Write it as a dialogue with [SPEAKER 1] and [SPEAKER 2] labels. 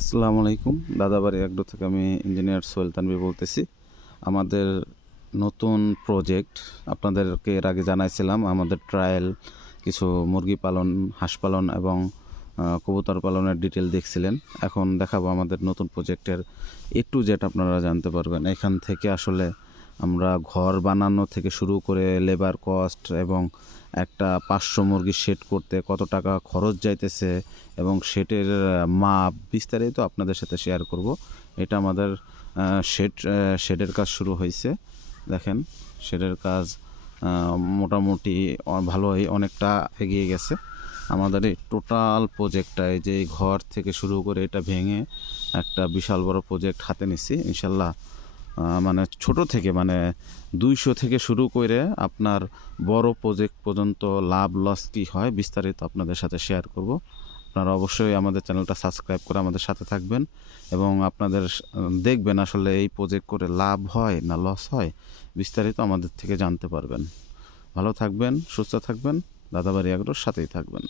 [SPEAKER 1] আসসালামু আলাইকুম। দাদাবাড়ি একডো থেকে আমি ইঞ্জিনিয়ার সোহেল তানবি বলতেছি। আমাদের নতুন প্রজেক্ট, আপনাদেরকে এর আগে জানাইছিলাম, আমাদের ট্রায়াল, কিছু মুরগি পালন, হাঁস পালন এবং কবুতর পালনের ডিটেল দেখছিলেন। এখন দেখাবো আমাদের নতুন প্রজেক্টের একটু যেটা আপনারা জানতে পারবেন। এখান থেকে আসলে আমরা ঘর বানানো থেকে শুরু করে লেবার কস্ট এবং একটা পাঁচশো মুরগি শেড করতে কত টাকা খরচ যাইতেছে এবং সেটের মাপ বিস্তারিত আপনাদের সাথে শেয়ার করব। এটা আমাদের শেড শেডের কাজ শুরু হয়েছে দেখেন শেডের কাজ মোটামুটি ভালোই অনেকটা এগিয়ে গেছে। আমাদের এই টোটাল প্রজেক্টটা যে ঘর থেকে শুরু করে এটা ভেঙে একটা বিশাল বড় প্রজেক্ট হাতে নিছি। ইনশাল্লাহ মানে ছোট থেকে মানে দুইশো থেকে শুরু করে আপনার বড় প্রজেক্ট পর্যন্ত লাভ লস কী হয় বিস্তারিত আপনাদের সাথে শেয়ার করব। আপনারা অবশ্যই আমাদের চ্যানেলটা সাবস্ক্রাইব করে আমাদের সাথে থাকবেন এবং আপনাদের দেখবেন আসলে এই প্রজেক্ট করে লাভ হয় না লস হয়, বিস্তারিত আমাদের থেকে জানতে পারবেন। ভালো থাকবেন, সুস্থ থাকবেন
[SPEAKER 2] দাদাবাড়ি আগ্রোর সাথেই থাকবেন।